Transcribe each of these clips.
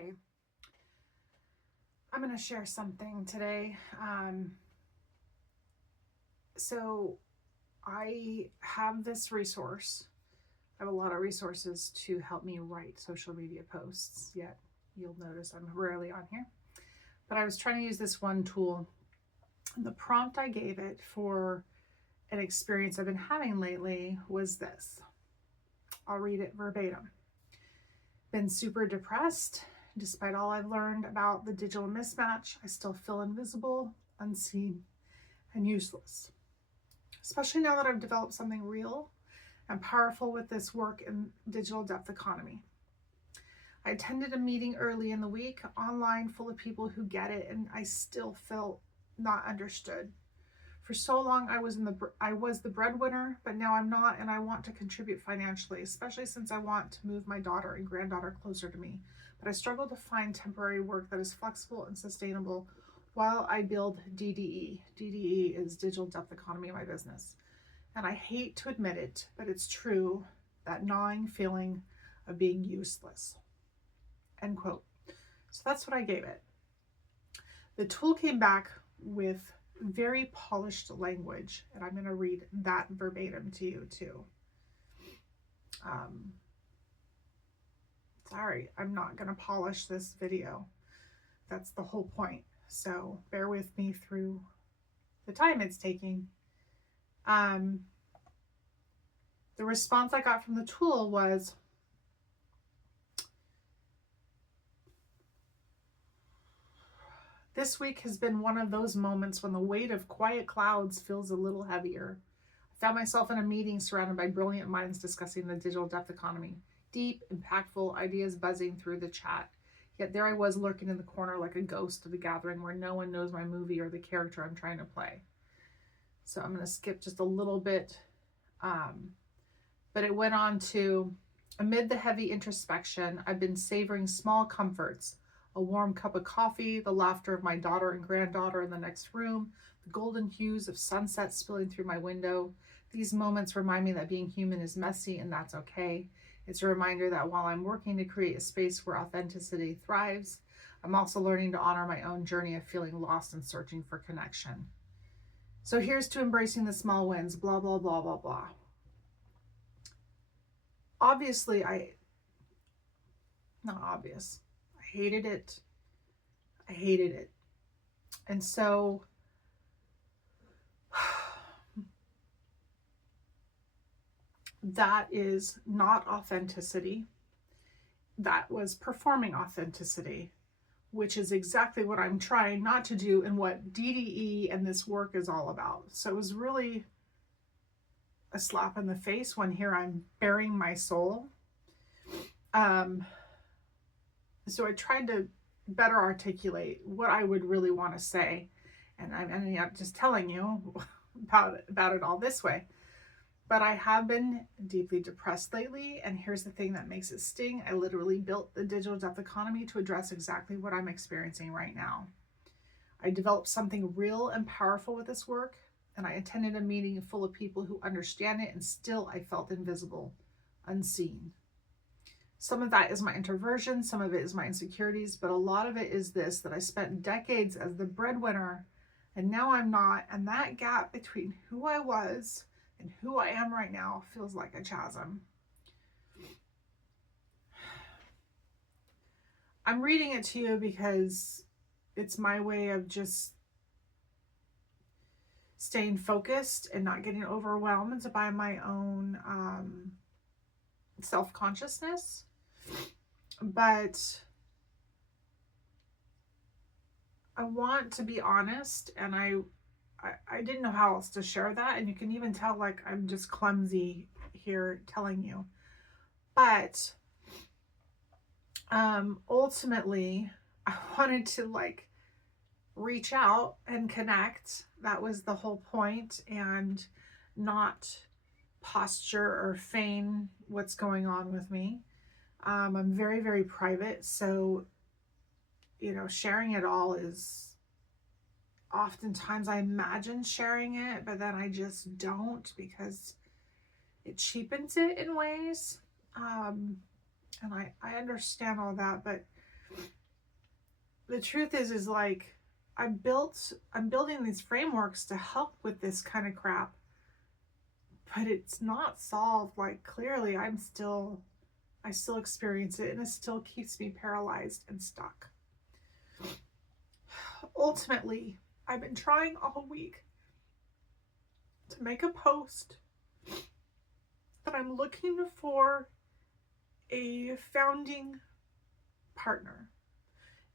Okay, I'm going to share something today. So I have this resource. I have a lot of resources to help me write social media posts, yet you'll notice I'm rarely on here. But I was trying to use this one tool. And the prompt I gave it for an experience I've been having lately was this. I'll read it verbatim. Been super depressed. Despite all I've learned about the digital mismatch, I still feel invisible, unseen, and useless. Especially now that I've developed something real and powerful with this work in digital depth economy. I attended a meeting early in the week online full of people who get it, and I still felt not understood. For so long, I was the breadwinner, but now I'm not, and I want to contribute financially, especially since I want to move my daughter and granddaughter closer to me. But I struggle to find temporary work that is flexible and sustainable while I build DDE. DDE is Digital Depth Economy of my business. And I hate to admit it, but it's true, that gnawing feeling of being useless. End quote. So that's what I gave it. The tool came back with very polished language, and I'm going to read that verbatim to you too. Sorry, I'm not going to polish this video. That's the whole point. So bear with me through the time it's taking. The response I got from the tool was, this week has been one of those moments when the weight of quiet clouds feels a little heavier. I found myself in a meeting surrounded by brilliant minds discussing the digital depth economy. Deep, impactful ideas buzzing through the chat. Yet there I was lurking in the corner like a ghost of the gathering where no one knows my movie or the character I'm trying to play. So I'm going to skip just a little bit. But it went on to, amid the heavy introspection, I've been savoring small comforts. A warm cup of coffee, the laughter of my daughter and granddaughter in the next room, the golden hues of sunset spilling through my window. These moments remind me that being human is messy and that's okay. It's a reminder that while I'm working to create a space where authenticity thrives, I'm also learning to honor my own journey of feeling lost and searching for connection. So here's to embracing the small wins, blah, blah, blah, blah, blah. Obviously, not obvious. I hated it. I hated it. And so that is not authenticity. That was performing authenticity, which is exactly what I'm trying not to do and what DDE and this work is all about. So it was really a slap in the face when here I'm bearing my soul. So I tried to better articulate what I would really want to say. And I'm ending up just telling you about it all this way. But I have been deeply depressed lately, and here's the thing that makes it sting. I literally built the digital depth economy to address exactly what I'm experiencing right now. I developed something real and powerful with this work, and I attended a meeting full of people who understand it, and still I felt invisible, unseen. Some of that is my introversion, some of it is my insecurities, but a lot of it is this, that I spent decades as the breadwinner, and now I'm not, and that gap between who I was and who I am right now feels like a chasm. I'm reading it to you because it's my way of just staying focused and not getting overwhelmed by my own self-consciousness. But I want to be honest, and I didn't know how else to share that. And you can even tell like I'm just clumsy here telling you. But ultimately, I wanted to like reach out and connect. That was the whole point, and not posture or feign what's going on with me. I'm very, very private. So, sharing it all is oftentimes I imagine sharing it, but then I just don't because it cheapens it in ways. And I understand all that, but the truth is like I'm building these frameworks to help with this kind of crap, but it's not solved. Like clearly I still experience it, and it still keeps me paralyzed and stuck. Ultimately, I've been trying all week to make a post that I'm looking for a founding partner,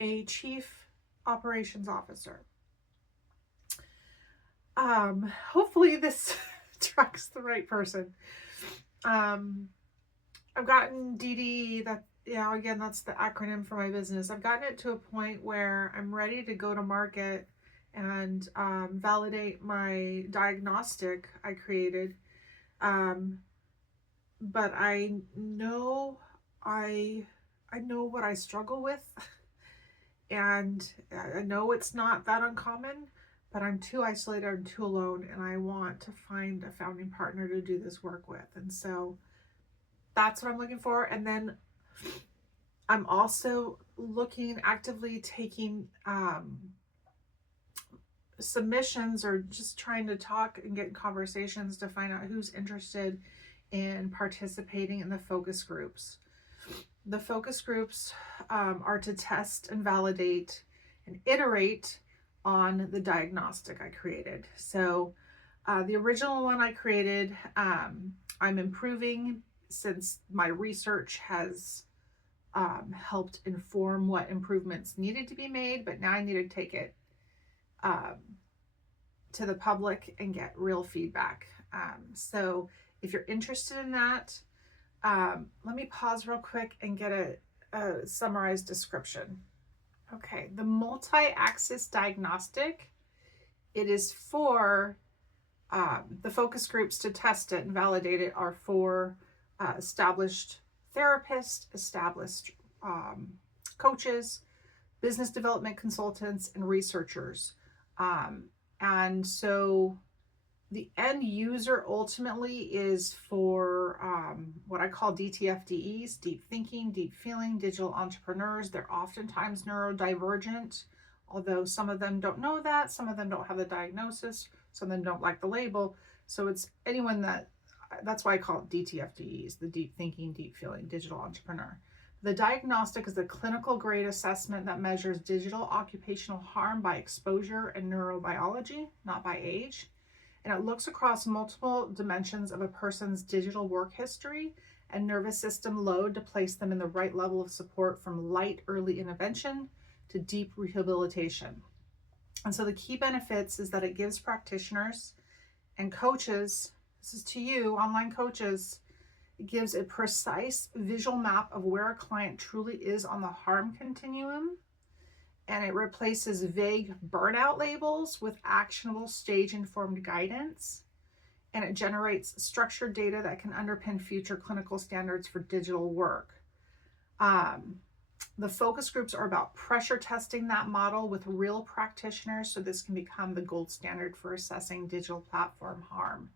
a chief operations officer. Hopefully this tracks the right person. I've gotten DDE, that, again, that's the acronym for my business. I've gotten it to a point where I'm ready to go to market and validate my diagnostic I created. But I know what I struggle with, and I know it's not that uncommon, but I'm too isolated, I'm too alone, and I want to find a founding partner to do this work with. And so that's what I'm looking for. And then I'm also actively taking submissions, or just trying to talk and get in conversations to find out who's interested in participating in the focus groups. The focus groups are to test and validate and iterate on the diagnostic I created. So the original one I created, I'm improving since my research has helped inform what improvements needed to be made, but now I need to take it to the public and get real feedback. So if you're interested in that, let me pause real quick and get a summarized description. Okay, the multi-axis diagnostic, it is for the focus groups to test it and validate it are for established therapists, established coaches, business development consultants, and researchers. And so the end user ultimately is for what I call DTFDEs, deep thinking, deep feeling, digital entrepreneurs. They're oftentimes neurodivergent, although some of them don't know that, some of them don't have the diagnosis, some of them don't like the label. So it's anyone that's why I call it DTFDEs, the deep thinking, deep feeling, digital entrepreneur. The diagnostic is a clinical grade assessment that measures digital occupational harm by exposure and neurobiology, not by age. And it looks across multiple dimensions of a person's digital work history and nervous system load to place them in the right level of support, from light early intervention to deep rehabilitation. And so the key benefits is that it gives practitioners and coaches, this is to you, online coaches, it gives a precise visual map of where a client truly is on the harm continuum, and it replaces vague burnout labels with actionable stage-informed guidance, and it generates structured data that can underpin future clinical standards for digital work. The focus groups are about pressure testing that model with real practitioners, so this can become the gold standard for assessing digital platform harm.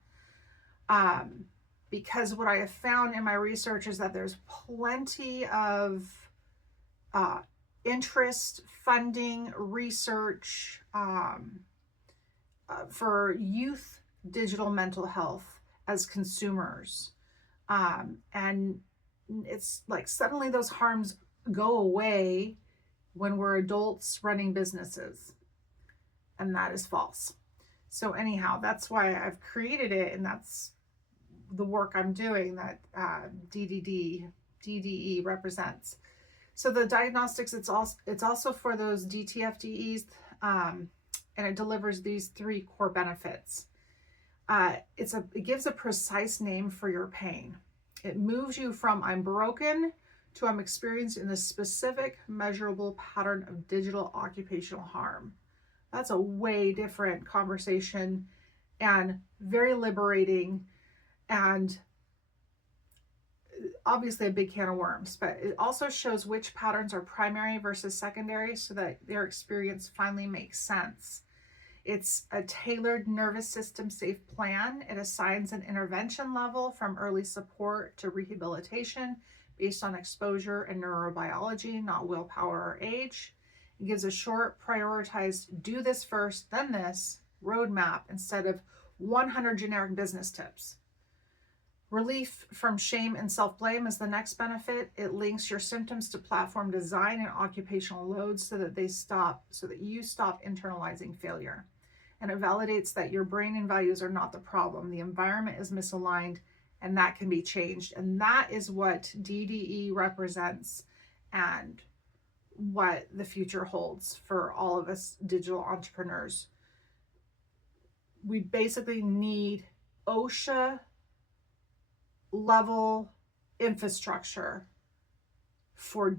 Because what I have found in my research is that there's plenty of interest, funding, research for youth digital mental health as consumers. And it's like suddenly those harms go away when we're adults running businesses. And that is false. So anyhow, that's why I've created it, and that's the work I'm doing that DDE represents. So the diagnostics, it's also for those DTFDEs, and it delivers these three core benefits. It gives a precise name for your pain. It moves you from I'm broken to I'm experiencing a specific measurable pattern of digital occupational harm. That's a way different conversation and very liberating, and obviously a big can of worms, but it also shows which patterns are primary versus secondary so that their experience finally makes sense. It's a tailored nervous system safe plan. It assigns an intervention level from early support to rehabilitation based on exposure and neurobiology, not willpower or age. It gives a short, prioritized, do this first, then this roadmap instead of 100 generic business tips. Relief from shame and self-blame is the next benefit. It links your symptoms to platform design and occupational loads so that you stop internalizing failure. And it validates that your brain and values are not the problem. The environment is misaligned, and that can be changed. And that is what DDE represents and what the future holds for all of us digital entrepreneurs. We basically need OSHA level infrastructure for the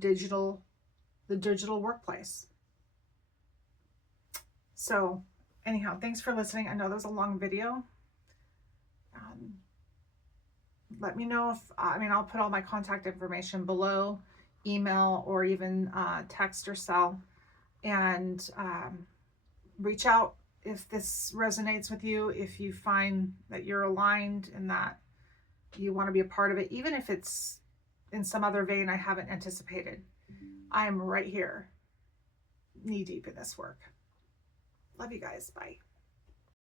digital workplace. So anyhow, thanks for listening. I know that was a long video. Let me know if, I'll put all my contact information below, email or even text or cell, and reach out if this resonates with you, if you find that you're aligned and that you want to be a part of it, even if it's in some other vein I haven't anticipated. I am right here, knee deep in this work. Love you guys. Bye.